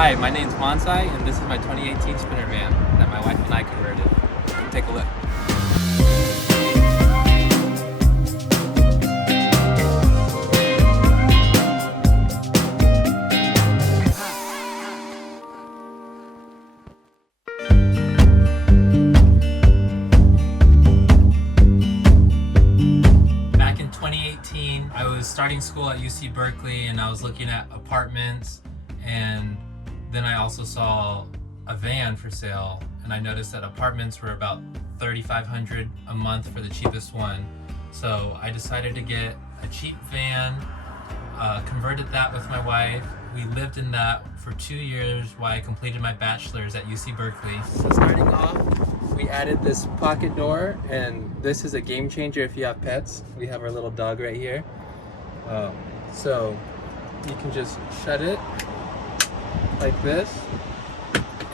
Hi, my name's Mansai, and this is my 2018 Spinner van that my wife and I converted. Take a look. Back in 2018, I was starting school at UC Berkeley, and I was looking at apartments, and then I also saw a van for sale, and I noticed that apartments were about $3,500 a month for the cheapest one. So I decided to get a cheap van, converted that with my wife. We lived in that for 2 years while I completed my bachelor's at UC Berkeley. So starting off, we added this pocket door, and this is a game changer if you have pets. We have our little dog right here. So you can just shut it like this,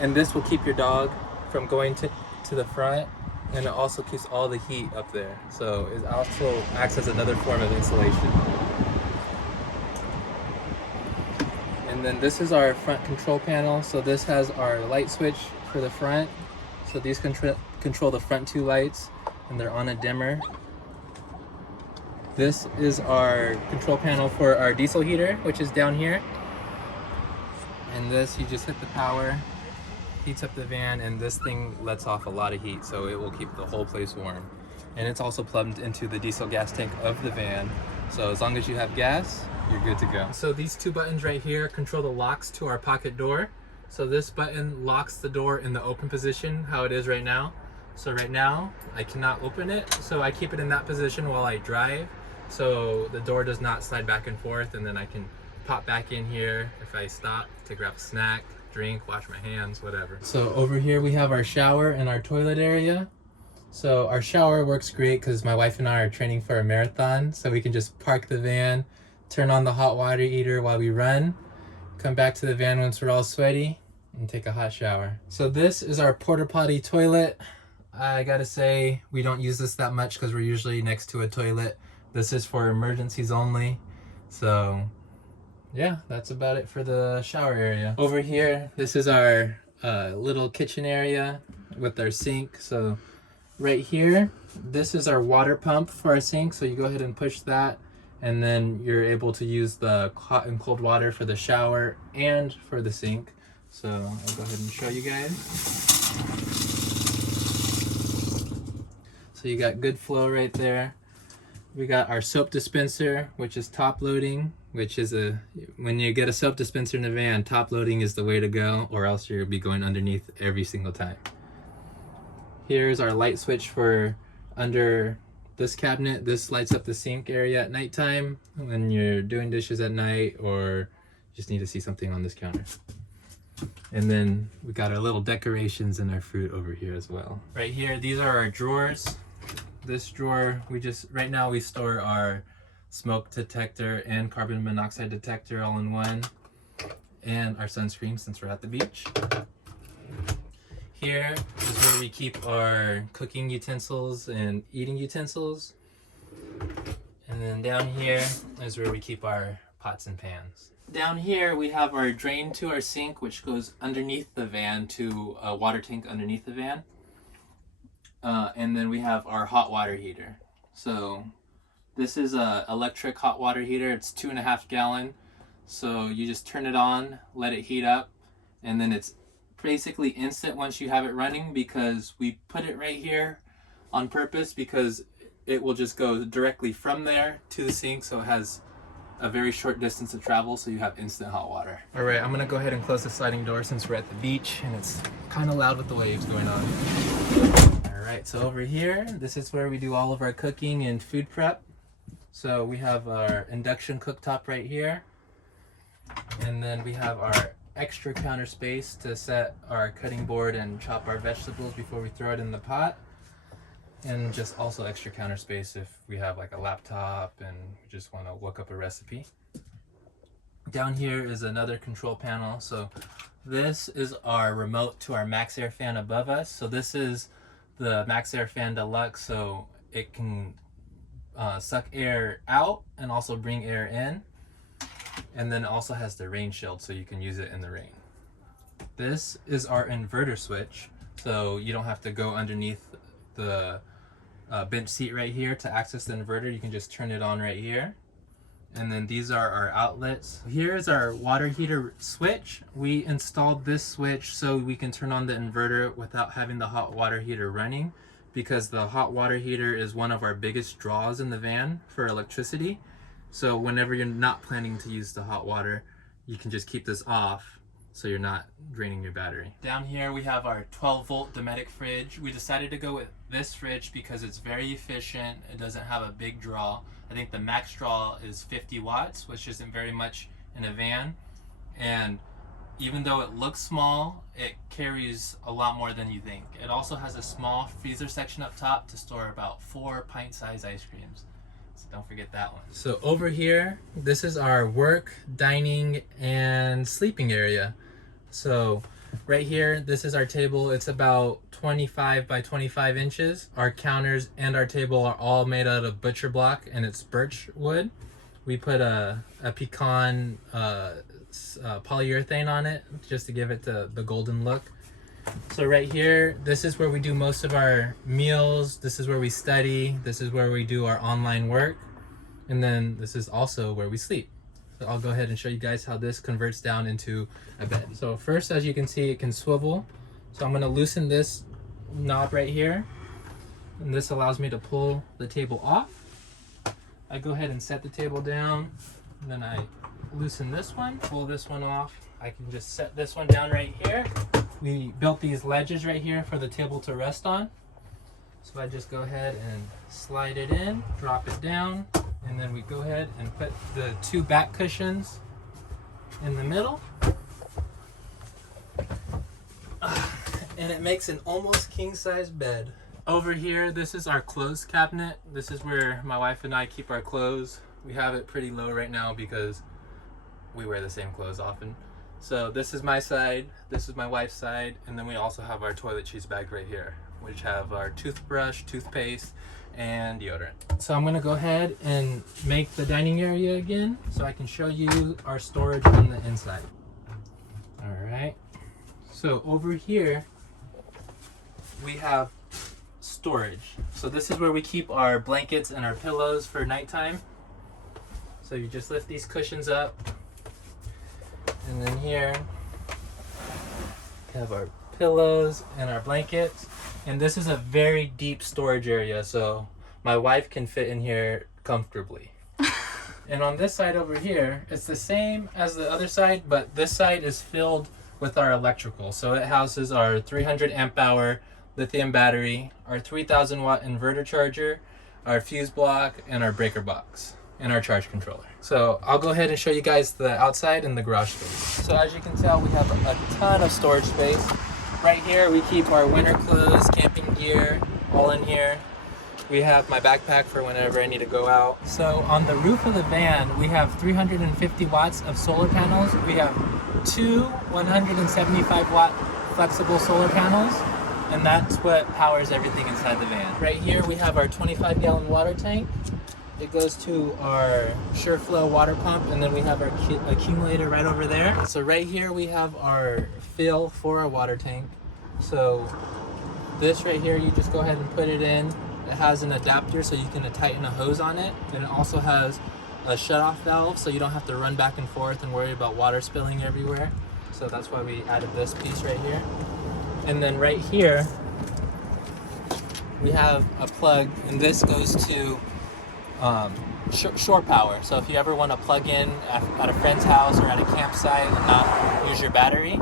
and this will keep your dog from going to the front, and it also keeps all the heat up there, so it also acts as another form of insulation. And then this is our front control panel. So this has our light switch for the front, so these control the front two lights, and they're on a dimmer. This is our control panel for our diesel heater, which is down here. And this, you just hit the power, heats up the van, and this thing lets off a lot of heat, so it will keep the whole place warm. And it's also plugged into the diesel gas tank of the van, so as long as you have gas, you're good to go. So these two buttons right here control the locks to our pocket door. So this button locks the door in the open position, how it is right now. So right now, I cannot open it, so I keep it in that position while I drive, so the door does not slide back and forth, and then I can pop back in here if I stop to grab a snack, drink, wash my hands, whatever. So over here we have our shower and our toilet area. So our shower works great because my wife and I are training for a marathon, so we can just park the van, turn on the hot water heater while we run, come back to the van once we're all sweaty, and take a hot shower. So this is our Porta-Potty Toilet. I gotta say, we don't use this that much because we're usually next to a toilet. This is for emergencies only. So yeah, that's about it for the shower area. Over here, this is our little kitchen area with our sink. So right here, this is our water pump for our sink. So you go ahead and push that, and then you're able to use the hot and cold water for the shower and for the sink. So I'll go ahead and show you guys. So you got good flow right there. We got our soap dispenser, which is top loading, which is when you get a soap dispenser in a van, top loading is the way to go, or else you'll be going underneath every single time. Here's our light switch for under this cabinet. This lights up the sink area at nighttime when you're doing dishes at night, or just need to see something on this counter. And then we got our little decorations and our fruit over here as well. Right here, these are our drawers. This drawer, right now we store our smoke detector and carbon monoxide detector all in one, and our sunscreen since we're at the beach. Here is where we keep our cooking utensils and eating utensils. And then down here is where we keep our pots and pans. Down here we have our drain to our sink, which goes underneath the van to a water tank underneath the van. And then we have our hot water heater. So this is a electric hot water heater. It's 2.5 gallon. So you just turn it on, let it heat up, and then it's basically instant once you have it running, because we put it right here on purpose because it will just go directly from there to the sink, so it has a very short distance to travel, so you have instant hot water. All right, I'm gonna go ahead and close the sliding door since we're at the beach and it's kind of loud with the waves going on. All right, so over here, this is where we do all of our cooking and food prep. So we have our induction cooktop right here, and then we have our extra counter space to set our cutting board and chop our vegetables before we throw it in the pot, and just also extra counter space if we have like a laptop and we just want to look up a recipe. Down here is another control panel. So this is our remote to our MaxxAir fan above us. So this is the MaxxAir fan Deluxe, so it can suck air out and also bring air in. And then it also has the rain shield, so you can use it in the rain. This is our inverter switch, so you don't have to go underneath the bench seat right here to access the inverter. You can just turn it on right here. And then these are our outlets. Here's our water heater switch. We installed this switch so we can turn on the inverter without having the hot water heater running, because the hot water heater is one of our biggest draws in the van for electricity. So whenever you're not planning to use the hot water, you can just keep this off so you're not draining your battery. Down here we have our 12-volt Dometic fridge. We decided to go with this fridge because it's very efficient. It doesn't have a big draw. I think the max draw is 50 watts, which isn't very much in a van. And even though it looks small, it carries a lot more than you think. It also has a small freezer section up top to store about 4 pint-sized ice creams. So don't forget that one. So over here, this is our work, dining, and sleeping area. So right here, this is our table. It's about 25 by 25 inches. Our counters and our table are all made out of butcher block, and it's birch wood. We put a pecan polyurethane on it just to give it the golden look. So right here, this is where we do most of our meals. This is where we study. This is where we do our online work. And then this is also where we sleep. So I'll go ahead and show you guys how this converts down into a bed. So first, as you can see, it can swivel. So I'm gonna loosen this knob right here. And this allows me to pull the table off. I go ahead and set the table down. And then I loosen this one, pull this one off. I can just set this one down right here. We built these ledges right here for the table to rest on. So I just go ahead and slide it in, drop it down, and then we go ahead and put the 2 back cushions in the middle. And it makes an almost king-size bed. Over here, this is our clothes cabinet. This is where my wife and I keep our clothes. We have it pretty low right now because we wear the same clothes often. So this is my side, this is my wife's side, and then we also have our toiletries bag right here, which have our toothbrush, toothpaste, and deodorant. So I'm gonna go ahead and make the dining area again so I can show you our storage on the inside. All right, so over here, we have storage. So this is where we keep our blankets and our pillows for nighttime. So you just lift these cushions up, and then here we have our pillows and our blankets. And this is a very deep storage area, so my wife can fit in here comfortably. And on this side over here, it's the same as the other side, but this side is filled with our electrical. So it houses our 300 amp hour lithium battery, our 3000 watt inverter charger, our fuse block, and our breaker box, and our charge controller. So I'll go ahead and show you guys the outside and the garage space. So as you can tell, we have a ton of storage space. Right here, we keep our winter clothes, camping gear, all in here. We have my backpack for whenever I need to go out. So on the roof of the van, we have 350 watts of solar panels. We have 2 175 watt flexible solar panels, and that's what powers everything inside the van. Right here, we have our 25-gallon water tank. It goes to our SureFlow water pump, and then we have our accumulator right over there. So right here we have our fill for our water tank. So this right here, you just go ahead and put it in. It has an adapter so you can tighten a hose on it. And it also has a shut-off valve so you don't have to run back and forth and worry about water spilling everywhere. So that's why we added this piece right here. And then right here, we have a plug, and this goes to shore power. So if you ever want to plug in at a friend's house or at a campsite and not use your battery,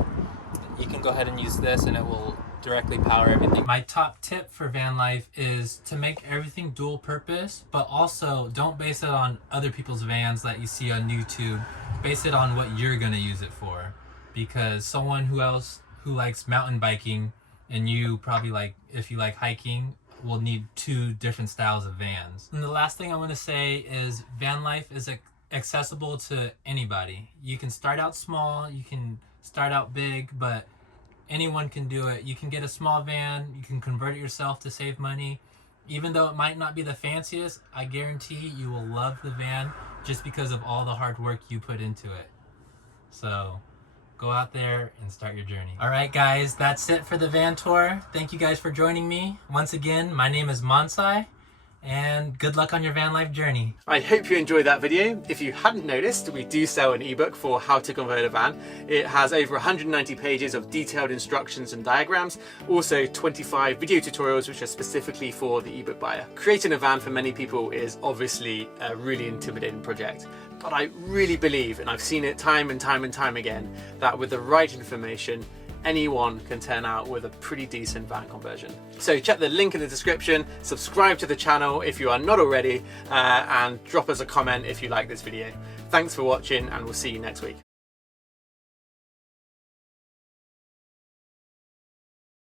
you can go ahead and use this and it will directly power everything. My top tip for van life is to make everything dual purpose, but also don't base it on other people's vans that you see on YouTube. Base it on what you're gonna use it for, because someone who likes mountain biking and you probably like, if you like hiking, will need 2 different styles of vans. And the last thing I want to say is van life is accessible to anybody. You can start out small, you can start out big, but anyone can do it. You can get a small van, you can convert it yourself to save money. Even though it might not be the fanciest, I guarantee you will love the van just because of all the hard work you put into it. So Go out there and start your journey. All right, guys, that's it for the van tour. Thank you guys for joining me. Once again, my name is Mansai, and good luck on your van life journey. I hope you enjoyed that video. If you hadn't noticed, we do sell an ebook for how to convert a van. It has over 190 pages of detailed instructions and diagrams, also 25 video tutorials which are specifically for the ebook buyer. Creating a van for many people is obviously a really intimidating project, but I really believe, and I've seen it time and time and time again, that with the right information, anyone can turn out with a pretty decent van conversion. So check the link in the description, subscribe to the channel if you are not already, and drop us a comment if you like this video. Thanks for watching, and we'll see you next week.